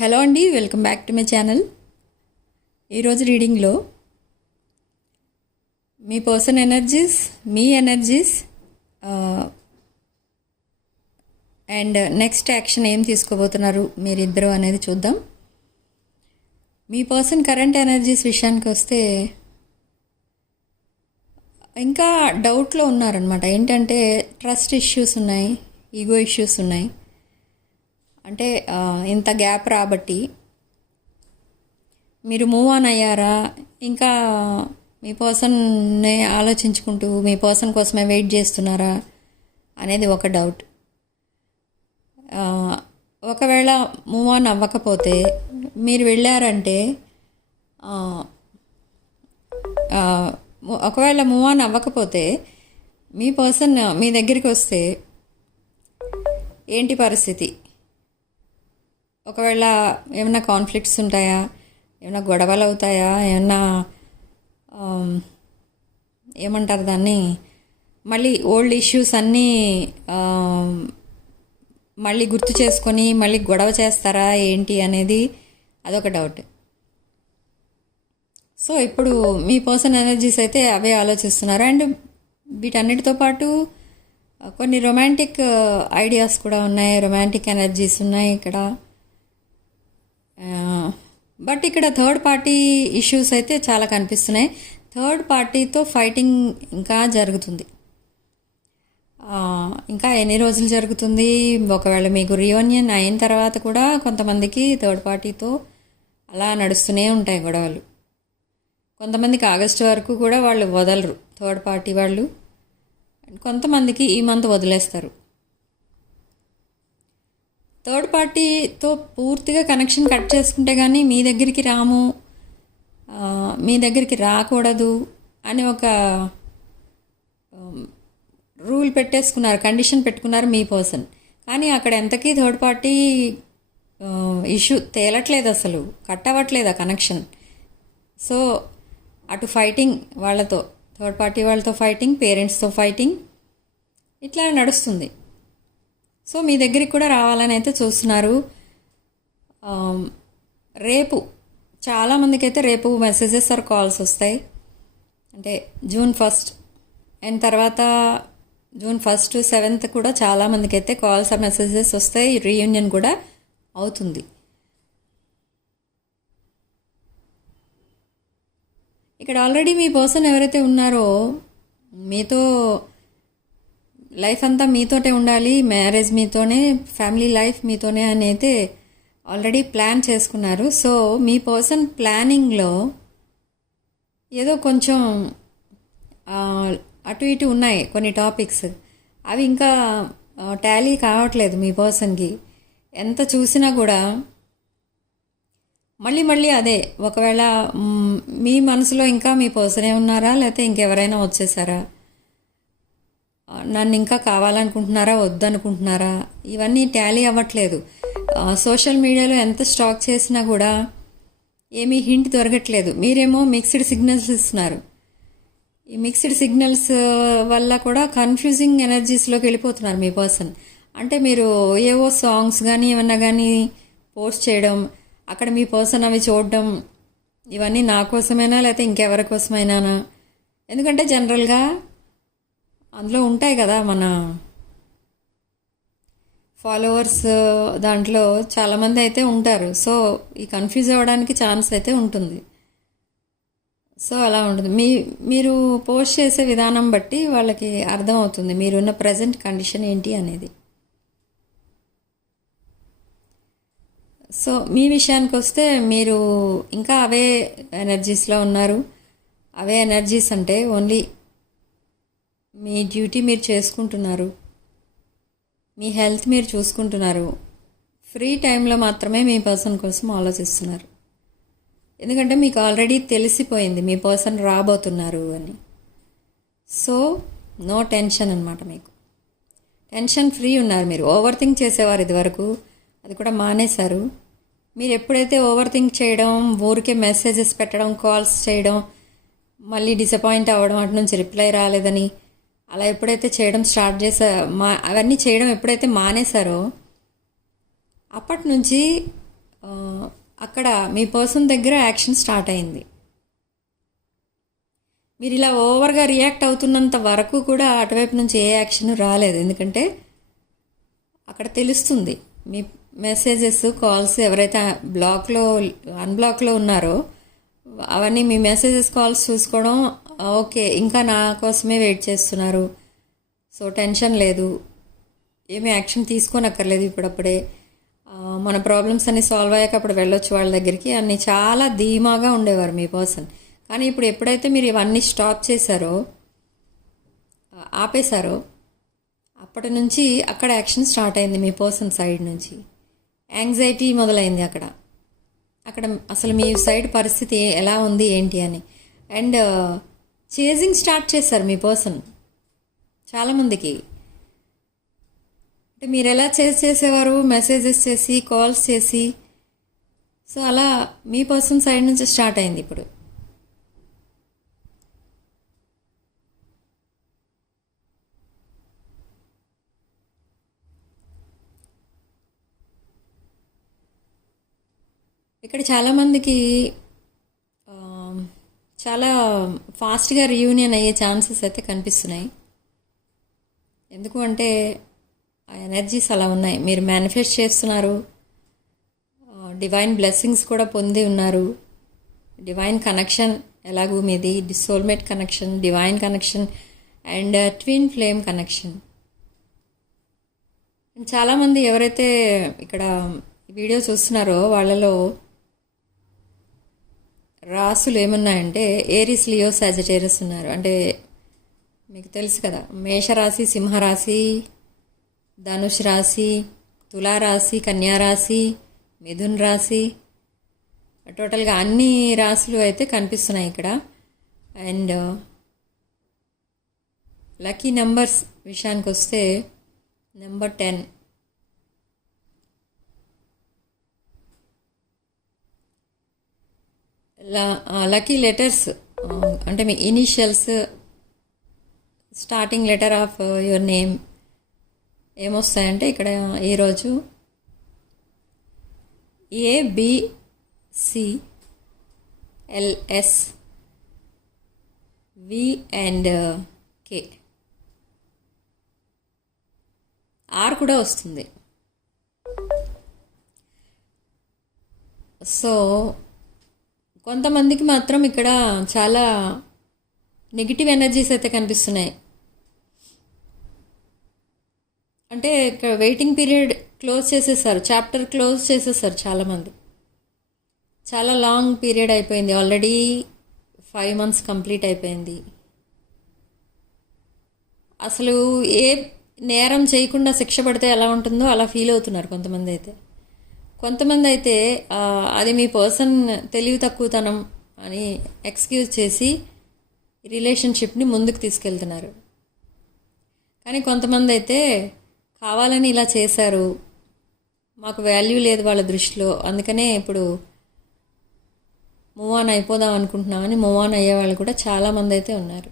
Hello అండి welcome back to my channel. ఈరోజు రీడింగ్లో మీ పర్సన్ ఎనర్జీస్ మీ ఎనర్జీస్ అండ్ నెక్స్ట్ యాక్షన్ ఏం తీసుకోబోతున్నారు మీరిద్దరూ అనేది చూద్దాం. మీ పర్సన్ కరెంట్ ఎనర్జీస్ విషయానికి వస్తే ఇంకా డౌట్లో ఉన్నారనమాట ఏంటంటే ట్రస్ట్ ఇష్యూస్ ఉన్నాయి ఈగో ఇష్యూస్ ఉన్నాయి. అంటే ఇంత గ్యాప్ రాబట్టి మీరు మూవ్ ఆన్ అయ్యారా? ఇంకా మీ పర్సన్నే ఆలోచించుకుంటూ మీ పర్సన్ కోసమే వెయిట్ చేస్తున్నారా? అనేది ఒక డౌట్. ఒకవేళ మూవ్ ఆన్ అవ్వకపోతే మీరు వెళ్ళారంటే ఒకవేళ మూవ్ ఆన్ అవ్వకపోతే మీ పర్సన్ మీ దగ్గరికి వస్తే ఏంటి పరిస్థితి? ఒకవేళ ఏమైనా కాన్ఫ్లిక్ట్స్ ఉంటాయా? ఏమైనా గొడవలు అవుతాయా? ఏమన్నా ఏమంటారు దాన్ని? మళ్ళీ ఓల్డ్ ఇష్యూస్ అన్నీ మళ్ళీ గుర్తు చేసుకొని మళ్ళీ గొడవ చేస్తారా ఏంటి అనేది అదొక డౌట్ సో ఇప్పుడు మీ పర్సన్ ఎనర్జీస్ అయితే అవే ఆలోచిస్తున్నారు. అండ్ వీటన్నిటితో పాటు కొన్ని రొమాంటిక్ ఐడియాస్ కూడా ఉన్నాయి. రొమాంటిక్ ఎనర్జీస్ ఉన్నాయి ఇక్కడ. బట్ ఇక్కడ థర్డ్ పార్టీ ఇష్యూస్ అయితే చాలా కనిపిస్తున్నాయి. థర్డ్ పార్టీతో ఫైటింగ్ ఇంకా జరుగుతుంది. ఇంకా ఎన్ని రోజులు జరుగుతుంది? ఒకవేళ మీకు రియూనియన్ అయిన తర్వాత కూడా కొంతమందికి థర్డ్ పార్టీతో అలా నడుస్తూనే ఉంటాయి గొడవలు. కొంతమందికి ఆగస్టు వరకు కూడా వాళ్ళు వదలరు థర్డ్ పార్టీ వాళ్ళు. కొంతమందికి ఈ మంత్ వదిలేస్తారు. థర్డ్ పార్టీతో పూర్తిగా కనెక్షన్ కట్ చేసుకుంటే కానీ మీ దగ్గరికి రాము మీ దగ్గరికి రాకూడదు అని ఒక రూల్ పెట్టేసుకున్నారు కండిషన్ పెట్టుకున్నారు మీ పర్సన్. కానీ అక్కడ ఎంతకీ థర్డ్ పార్టీ ఇష్యూ తేలట్లేదు అసలు కట్ అవ్వట్లేదు ఆ కనెక్షన్. సో అటు ఫైటింగ్ వాళ్ళతో థర్డ్ పార్టీ వాళ్ళతో ఫైటింగ్ పేరెంట్స్తో ఫైటింగ్ ఇట్లా నడుస్తుంది. సో మీ దగ్గరికి కూడా రావాలని అయితే చూస్తున్నారు. రేపు చాలామందికి అయితే రేపు మెసేజెస్ ఆర్ కాల్స్ వస్తాయి. అంటే జూన్ ఫస్ట్ అండ్ తర్వాత జూన్ ఫస్ట్ సెవెంత్ కూడా చాలామందికి అయితే కాల్స్ ఆర్ మెసేజెస్ వస్తాయి. రీయూనియన్ కూడా అవుతుంది. ఇక్కడ ఆల్రెడీ మీ పర్సన్ ఎవరైతే ఉన్నారో మీతో లైఫ్ అంతా మీతోటే ఉండాలి మ్యారేజ్ మీతోనే ఫ్యామిలీ లైఫ్ మీతోనే అని అయితే ఆల్రెడీ ప్లాన్ చేసుకున్నారు. సో మీ పర్సన్ ప్లానింగ్లో ఏదో కొంచెం అటు ఇటు ఉన్నాయి కొన్ని టాపిక్స్. అవి ఇంకా టాలీ కావట్లేదు మీ పర్సన్కి. ఎంత చూసినా కూడా మళ్ళీ మళ్ళీ అదే ఒకవేళ మీ మనసులో ఇంకా మీ పర్సనే ఉన్నారా లేకపోతే ఇంకెవరైనా వచ్చేసారా? నన్ను ఇంకా కావాలనుకుంటున్నారా వద్దనుకుంటున్నారా? ఇవన్నీ టాలీ అవ్వట్లేదు. సోషల్ మీడియాలో ఎంత స్టాక్ చేసినా కూడా ఏమీ హింట్ దొరకట్లేదు. మీరేమో మిక్స్డ్ సిగ్నల్స్ ఇస్తున్నారు. ఈ మిక్స్డ్ సిగ్నల్స్ వల్ల కూడా కన్ఫ్యూజింగ్ ఎనర్జీస్లోకి వెళ్ళిపోతున్నారు మీ పర్సన్ అంటే మీరు ఏవో సాంగ్స్ కానీ ఏమన్నా కానీ పోస్ట్ చేయడం అక్కడ మీ పర్సన్ అవి చూడడం ఇవన్నీ నా కోసమైనా లేకపోతే ఇంకెవరి కోసమైనానా? ఎందుకంటే జనరల్గా అందులో ఉంటాయి కదా మన ఫాలోవర్స్ uh, దాంట్లో చాలామంది అయితే ఉంటారు. సో ఈ కన్ఫ్యూజ్ అవ్వడానికి ఛాన్స్ అయితే ఉంటుంది. సో అలా ఉంటుంది. మీ మీరు పోస్ట్ చేసే విధానం బట్టి వాళ్ళకి అర్థం అవుతుంది మీరున్న ప్రజెంట్ కండిషన్ ఏంటి అనేది. సో మీ విషయానికి వస్తే మీరు ఇంకా అవే ఎనర్జీస్లో ఉన్నారు. అవే ఎనర్జీస్ అంటే ఓన్లీ మీ డ్యూటీ మీరు చేసుకుంటున్నారు. మీ హెల్త్ మీరు చూసుకుంటున్నారు. ఫ్రీ టైంలో మాత్రమే మీ పర్సన్ కోసం ఆలోచిస్తున్నారు. ఎందుకంటే మీకు ఆల్రెడీ తెలిసిపోయింది మీ పర్సన్ రాబోతున్నారు అని. సో నో టెన్షన్ అనమాట మీకు. టెన్షన్ ఫ్రీ ఉన్నారు మీరు. ఓవర్ థింక్ చేసేవారు ఇదివరకు. అది కూడా మానేశారు. మీరు ఎప్పుడైతే ఓవర్ థింక్ చేయడం ఊరికే మెసేజెస్ పెట్టడం కాల్స్ చేయడం మళ్ళీ డిసప్పాయింట్ అవ్వడం అటు నుంచి రిప్లై రాలేదని అలా ఎప్పుడైతే చేయడం స్టార్ట్ చేసా మా అవన్నీ చేయడం ఎప్పుడైతే మానేశారో అప్పటి నుంచి అక్కడ మీ పర్సన్ దగ్గర యాక్షన్ స్టార్ట్ అయింది. మీరు ఇలా ఓవర్గా రియాక్ట్ అవుతున్నంత వరకు కూడా అటువైపు నుంచి ఏ యాక్షన్ రాలేదు. ఎందుకంటే అక్కడ తెలుస్తుంది మీ మెసేజెస్ కాల్స్ ఎవరైతే బ్లాక్లో అన్బ్లాక్లో ఉన్నారో అవన్నీ మీ మెసేజెస్ కాల్స్ చూసుకోవడం ఓకే ఇంకా నా కోసమే వెయిట్ చేస్తున్నారు. సో టెన్షన్ లేదు. ఏమీ యాక్షన్ తీసుకోనక్కర్లేదు ఇప్పుడప్పుడే. మన ప్రాబ్లమ్స్ అన్ని సాల్వ్ అయ్యాక అప్పుడు వెళ్ళొచ్చు వాళ్ళ దగ్గరికి. అన్ని చాలా ధీమాగా ఉండేవారు మీ పర్సన్. కానీ ఇప్పుడు ఎప్పుడైతే మీరు ఇవన్నీ స్టాప్ చేశారో ఆపేశారో అప్పటి నుంచి అక్కడ యాక్షన్ స్టార్ట్ అయింది మీ పర్సన్ సైడ్ నుంచి. యాంగ్జైటీ మొదలైంది అక్కడ. అక్కడ అసలు మీ సైడ్ పరిస్థితి ఎలా ఉంది ఏంటి అని. అండ్ చేజింగ్ స్టార్ట్ చేశారు మీ పర్సన్. చాలామందికి అంటే మీరు ఎలా చేసి చేసేవారు? మెసేజెస్ చేసి కాల్స్ చేసి. సో అలా మీ పర్సన్ సైడ్ నుంచి స్టార్ట్ అయింది ఇప్పుడు. ఇక్కడ చాలామందికి చాలా ఫాస్ట్గా రీయూనియన్ అయ్యే ఛాన్సెస్ అయితే కనిపిస్తున్నాయి. ఎందుకు అంటే ఆ ఎనర్జీస్ అలా ఉన్నాయి. మీరు మేనిఫెస్ట్ చేస్తున్నారు. డివైన్ బ్లెస్సింగ్స్ కూడా పొంది ఉన్నారు. డివైన్ కనెక్షన్ ఎలాగూ మీది soulmate connection divine connection and twin flame connection చాలామంది ఎవరైతే ఇక్కడ వీడియో చూస్తున్నారో వాళ్ళలో రాసులు ఏమున్నాయంటే ఏరిస్ లియో సాజిటేరియస్ ఉన్నారు. అంటే మీకు తెలుసు కదా మేషరాశి సింహరాశి ధనుష్ రాశి తులారాశి కన్యారాశి మిథున్ రాశి. టోటల్గా అన్ని రాశులు అయితే కనిపిస్తున్నాయి ఇక్కడ. అండ్ లక్కీ నెంబర్స్ విషయానికి వస్తే నెంబర్ టెన్. లక్కీ లెటర్స్ అంటే మీ initials starting letter of your name ఏమొస్తాయంటే ఇక్కడ ఈరోజు A L S V and K R కూడా వస్తుంది. సో కొంతమందికి మాత్రం ఇక్కడ చాలా నెగిటివ్ ఎనర్జీస్ అయితే కనిపిస్తున్నాయి. అంటే ఇక్కడ వెయిటింగ్ పీరియడ్ క్లోజ్ చేసేసారు. చాప్టర్ క్లోజ్ చేసేసారు చాలామంది. చాలా లాంగ్ పీరియడ్ అయిపోయింది. ఆల్రెడీ ఫైవ్ మంత్స్ కంప్లీట్ అయిపోయింది. అసలు ఏ నేరం చేయకుండా శిక్ష పడితే ఎలా ఉంటుందో అలా ఫీల్ అవుతున్నారు కొంతమంది అయితే. కొంతమంది అయితే అది మీ పర్సన్ తెలివి తక్కువతనం అని ఎక్స్క్యూజ్ చేసి రిలేషన్షిప్ని ముందుకు తీసుకెళ్తున్నారు. కానీ కొంతమంది అయితే కావాలని ఇలా చేశారు మాకు వాల్యూ లేదు వాళ్ళ దృష్టిలో అందుకనే ఇప్పుడు మూవ్ ఆన్ అయిపోదాం అనుకుంటున్నామని మూవ్ ఆన్ అయ్యే వాళ్ళు కూడా చాలామంది అయితే ఉన్నారు.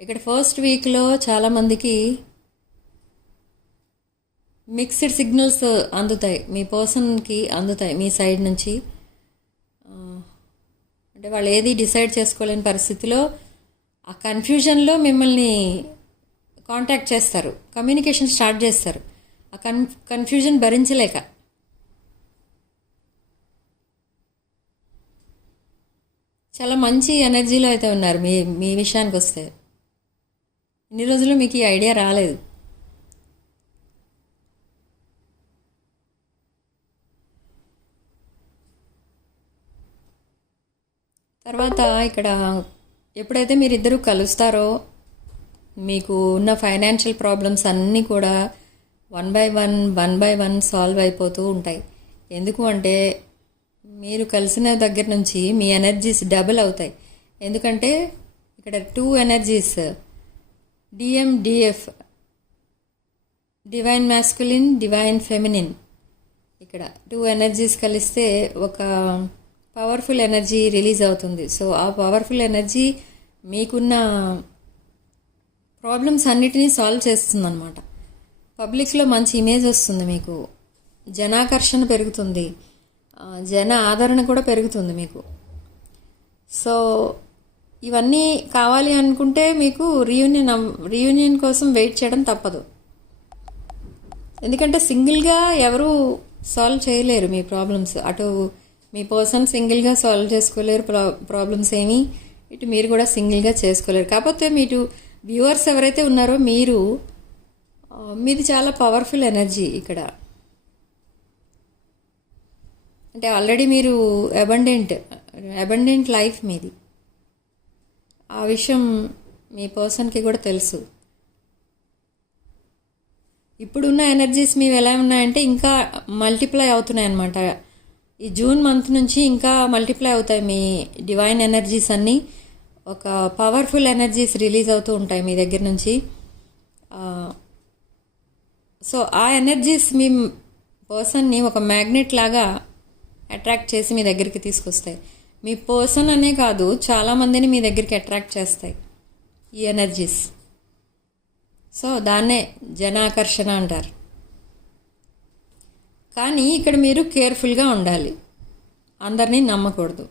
ఇక్కడ ఫస్ట్ వీక్లో చాలామందికి మిక్స్డ్ సిగ్నల్స్ అందుతాయి. మీ పర్సన్కి అందుతాయి మీ సైడ్ నుంచి. అంటే వాళ్ళు ఏది డిసైడ్ చేసుకోలేని పరిస్థితిలో ఆ కన్ఫ్యూజన్లో మిమ్మల్ని కాంటాక్ట్ చేస్తారు. కమ్యూనికేషన్ స్టార్ట్ చేస్తారు. ఆ కన్ కన్ఫ్యూజన్ భరించలేక. చాలా మంచి ఎనర్జీలో అయితే ఉన్నారు మీ మీ విషయానికి వస్తే. ఇన్ని రోజులు మీకు ఈ ఐడియా రాలేదు. తర్వాత ఇక్కడ ఎప్పుడైతే మీరిద్దరూ కలుస్తారో మీకు ఉన్న ఫైనాన్షియల్ ప్రాబ్లమ్స్ అన్నీ కూడా one by one one by one solve అయిపోతూ ఉంటాయి. ఎందుకు అంటే మీరు కలిసిన దగ్గర నుంచి మీ ఎనర్జీస్ డబుల్ అవుతాయి. ఎందుకంటే ఇక్కడ two energies DM DF divine masculine divine feminine ఇక్కడ టూ ఎనర్జీస్ కలిస్తే ఒక పవర్ఫుల్ ఎనర్జీ రిలీజ్ అవుతుంది. సో ఆ పవర్ఫుల్ ఎనర్జీ మీకున్న ప్రాబ్లమ్స్ అన్నిటినీ సాల్వ్ చేస్తుందన్నమాట. పబ్లిక్లో మంచి ఇమేజ్ వస్తుంది మీకు. జనాకర్షణ పెరుగుతుంది. జన ఆదరణ కూడా పెరుగుతుంది మీకు. సో ఇవన్నీ కావాలి అనుకుంటే మీకు రీయూనియన్ రీయూనియన్ కోసం వెయిట్ చేయడం తప్పదు. ఎందుకంటే సింగిల్గా ఎవరు సాల్వ్ చేయలేరు మీ ప్రాబ్లమ్స్ అటు మీ పర్సన్ సింగిల్గా సాల్వ్ చేసుకోలేరు ప్రా ప్రాబ్లమ్స్ ఏమి. ఇటు మీరు కూడా సింగిల్గా చేసుకోలేరు. కాకపోతే మీటు వ్యూవర్స్ ఎవరైతే ఉన్నారో మీరు మీది చాలా పవర్ఫుల్ ఎనర్జీ ఇక్కడ. అంటే ఆల్రెడీ మీరు అబండెంట్ అబండెంట్ లైఫ్ మీది. ఆ విషయం మీ పర్సన్కి కూడా తెలుసు. ఇప్పుడున్న ఎనర్జీస్ మీవి ఎలా ఉన్నాయంటే ఇంకా మల్టిప్లై అవుతున్నాయి అన్నమాట ఈ జూన్ మంత్ నుంచి ఇంకా మల్టిప్లై అవుతాయి మీ డివైన్ ఎనర్జీస్ అన్నీ. ఒక పవర్ఫుల్ ఎనర్జీస్ రిలీజ్ అవుతూ ఉంటాయి మీ దగ్గర నుంచి. సో ఆ ఎనర్జీస్ మీ పర్సన్ని ఒక మ్యాగ్నెట్ లాగా అట్రాక్ట్ చేసి మీ దగ్గరికి తీసుకొస్తాయి. మీ పర్సన్ అనే కాదు చాలామందిని మీ దగ్గరికి అట్రాక్ట్ చేస్తాయి. ఈ ఎనర్జీస్ సో దాన్నే జనాకర్షణ అంటారు. కానీ ఇక్కడ మీరు కేర్ఫుల్గా ఉండాలి. అందరినీ నమ్మకూడదు.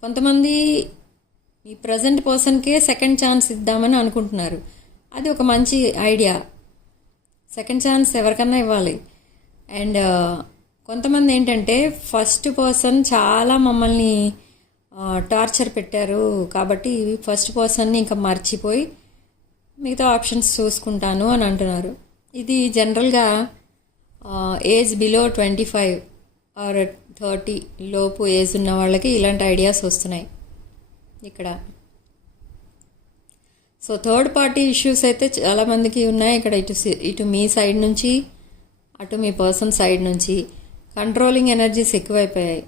కొంతమంది ఈ ప్రజెంట్ పర్సన్కే సెకండ్ ఛాన్స్ ఇద్దామని అనుకుంటున్నారు. అది ఒక మంచి ఐడియా సెకండ్ ఛాన్స్ ఎవరికన్నా ఇవ్వాలి. అండ్ కొంతమంది ఏంటంటే ఫస్ట్ పర్సన్ చాలా మమ్మల్ని టార్చర్ పెట్టారు కాబట్టి ఫస్ట్ పర్సన్ని ఇంకా మర్చిపోయి మిగతా ఆప్షన్స్ చూసుకుంటాను అని అంటున్నారు. ఇది జనరల్గా age below twenty five or thirty లోపు ఏజ్ ఉన్న వాళ్ళకి ఇలాంటి ఐడియాస్ వస్తున్నాయి. ఇక్కడ. సో థర్డ్ పార్టీ ఇష్యూస్ అయితే చాలామందికి ఉన్నాయి. ఇక్కడ ఇటు ఇటు మీ సైడ్ నుంచి అటు మీ పర్సన్ సైడ్ నుంచి. కంట్రోలింగ్ ఎనర్జీస్ ఎక్కువైపోయాయి.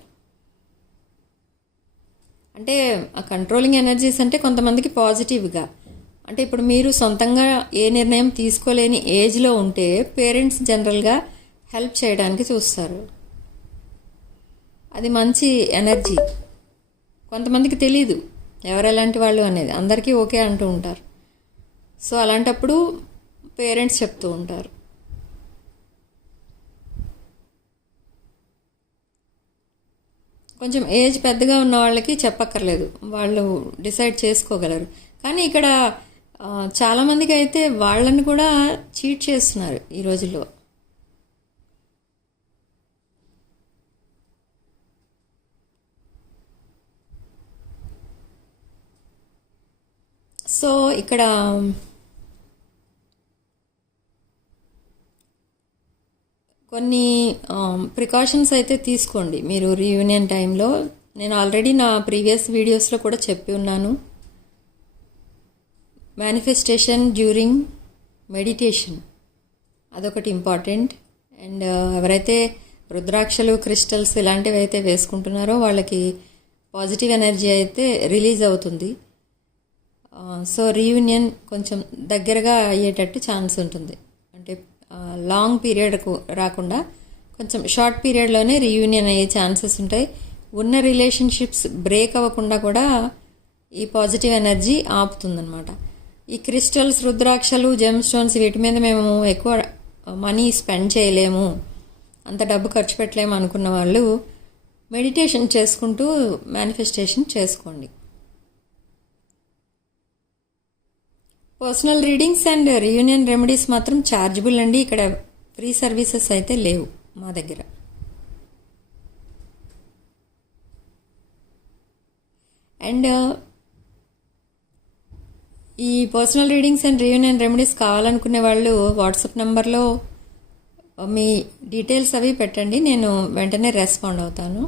అంటే ఆ కంట్రోలింగ్ ఎనర్జీస్ అంటే కొంతమందికి పాజిటివ్గా అంటే ఇప్పుడు మీరు సొంతంగా ఏ నిర్ణయం తీసుకోలేని ఏజ్లో ఉంటే పేరెంట్స్ జనరల్గా హెల్ప్ చేయడానికి చూస్తారు. అది మంచి ఎనర్జీ కొంతమందికి తెలీదు. ఎవరు ఎలాంటి వాళ్ళు అనేది. అందరికీ ఓకే అంటూ ఉంటారు. సో అలాంటప్పుడు పేరెంట్స్ చెప్తూ ఉంటారు. కొంచెం ఏజ్ పెద్దగా ఉన్న వాళ్ళకి చెప్పక్కర్లేదు. వాళ్ళు డిసైడ్ చేసుకోగలరు. కానీ ఇక్కడ చాలామందికి అయితే వాళ్ళని కూడా చీట్ చేస్తున్నారు ఈ రోజుల్లో. సో ఇక్కడ కొన్ని um, ప్రికాషన్స్ అయితే తీసుకోండి. మీరు రీయూనియన్ టైంలో నేను ఆల్రెడీ నా ప్రీవియస్ వీడియోస్లో కూడా చెప్పి ఉన్నాను. మేనిఫెస్టేషన్ డ్యూరింగ్ మెడిటేషన్ అదొకటి ఇంపార్టెంట్ అండ్ uh, ఎవరైతే రుద్రాక్షలు క్రిస్టల్స్ ఇలాంటివి అయితే వేసుకుంటున్నారో వాళ్ళకి పాజిటివ్ ఎనర్జీ అయితే రిలీజ్ అవుతుంది. Uh, సో రీయూనియన్ కొంచెం దగ్గరగా అయ్యేటట్టు ఛాన్స్ ఉంటుంది. లాంగ్ పీరియడ్కు రాకుండా కొంచెం షార్ట్ పీరియడ్లోనే రీయూనియన్ అయ్యే ఛాన్సెస్ ఉంటాయి. ఉన్న రిలేషన్షిప్స్ బ్రేక్ అవ్వకుండా కూడా ఈ పాజిటివ్ ఎనర్జీ ఆపుతుందన్నమాట. ఈ క్రిస్టల్స్ రుద్రాక్షలు జెమ్ స్టోన్స్ వీటి మీద మేము ఎక్కువ మనీ స్పెండ్ చేయలేము. అంత డబ్బు ఖర్చు పెట్టలేము అనుకున్న వాళ్ళు మెడిటేషన్ చేసుకుంటూ మేనిఫెస్టేషన్ చేసుకోండి. Personal readings and reunion remedies మాత్రం ఛార్జబుల్ అండి. ఇక్కడ ఫ్రీ సర్వీసెస్ అయితే లేవు మా దగ్గర. అండ్ ఈ personal readings and reunion remedies కావాలనుకునే వాళ్ళు వాట్సాప్ నెంబర్లో మీ డీటెయిల్స్ అవి పెట్టండి. నేను వెంటనే రెస్పాండ్ అవుతాను.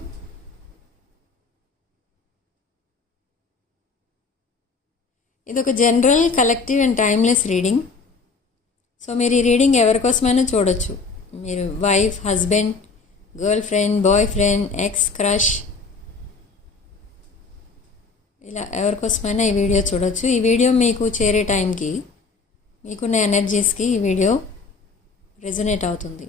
ఇది ఒక general collective and timeless reading. So మీరు ఈ రీడింగ్ ఎవరికోసమైనా చూడొచ్చు. మీరు wife husband girlfriend boyfriend ex crush. ఇలా ఎవరికోసమైనా ఈ వీడియో చూడొచ్చు. ఈ వీడియో మీకు చేరే టైంకి మీకున్న ఎనర్జీస్కి ఈ వీడియో రెజొనేట్ అవుతుంది.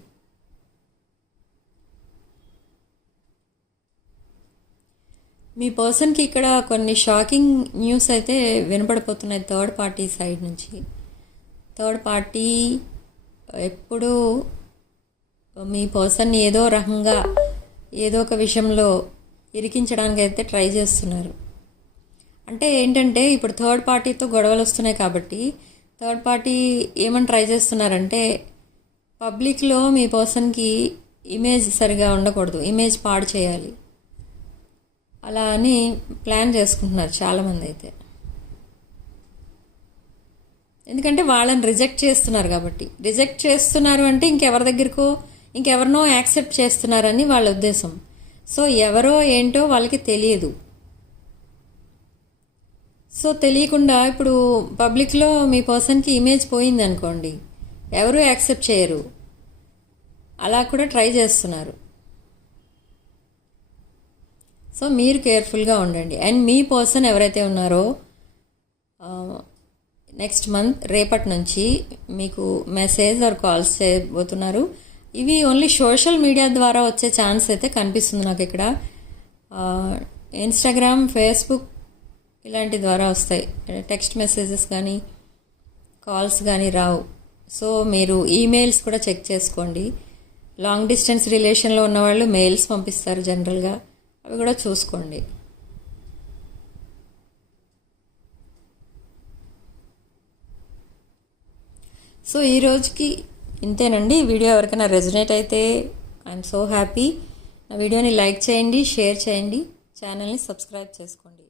మీ పర్సన్కి ఇక్కడ కొన్ని షాకింగ్ న్యూస్ అయితే వినపడిపోతున్నాయి థర్డ్ పార్టీ సైడ్ నుంచి. థర్డ్ పార్టీ ఎప్పుడూ మీ పర్సన్ని ఏదో రకంగా ఏదో ఒక విషయంలో ఇరికించడానికి అయితే ట్రై చేస్తున్నారు. అంటే ఏంటంటే ఇప్పుడు థర్డ్ పార్టీతో గొడవలు వస్తున్నాయి కాబట్టి థర్డ్ పార్టీ ఏమని ట్రై చేస్తున్నారంటే పబ్లిక్లో మీ పర్సన్కి ఇమేజ్ సరిగా ఉండకూడదు. ఇమేజ్ పాడు చేయాలి. అలా అని ప్లాన్ చేసుకుంటున్నారు చాలామంది అయితే. ఎందుకంటే వాళ్ళని రిజెక్ట్ చేస్తున్నారు కాబట్టి. రిజెక్ట్ చేస్తున్నారు అంటే ఇంకెవరి దగ్గరకో ఇంకెవరినో యాక్సెప్ట్ చేస్తున్నారని వాళ్ళ ఉద్దేశం. సో ఎవరో ఏంటో వాళ్ళకి తెలియదు. సో తెలియకుండా ఇప్పుడు పబ్లిక్లో మీ పర్సన్కి ఇమేజ్ పోయింది అనుకోండి ఎవరు యాక్సెప్ట్ చేయరు. అలా కూడా ట్రై చేస్తున్నారు. సో మీరు కేర్ఫుల్గా ఉండండి. అండ్ మీ పర్సన్ ఎవరైతే ఉన్నారో నెక్స్ట్ మంత్ రేపటి నుంచి మీకు మెసేజ్ ఆర్ కాల్స్ చేయబోతున్నారు. ఇవి ఓన్లీ సోషల్ మీడియా ద్వారా వచ్చే ఛాన్స్ అయితే కనిపిస్తుంది నాకు ఇక్కడ. ఇన్స్టాగ్రామ్ ఫేస్బుక్ ఇలాంటి ద్వారా వస్తాయి. టెక్స్ట్ మెసేజెస్ కానీ కాల్స్ కానీ రావు. సో మీరు ఈమెయిల్స్ కూడా చెక్ చేసుకోండి. లాంగ్ డిస్టెన్స్ రిలేషన్లో ఉన్నవాళ్ళు మెయిల్స్ పంపిస్తారు జనరల్గా అవి కూడా చూసుకోండి. సో ఈ రోజుకి ఇంతేనండి. ఈ వీడియో ఎవరికైనా రెజనేట్ అయితే ఐఎమ్ సో హ్యాపీ. నా వీడియోని లైక్ చేయండి షేర్ చేయండి. ఛానల్ని సబ్స్క్రైబ్ చేసుకోండి.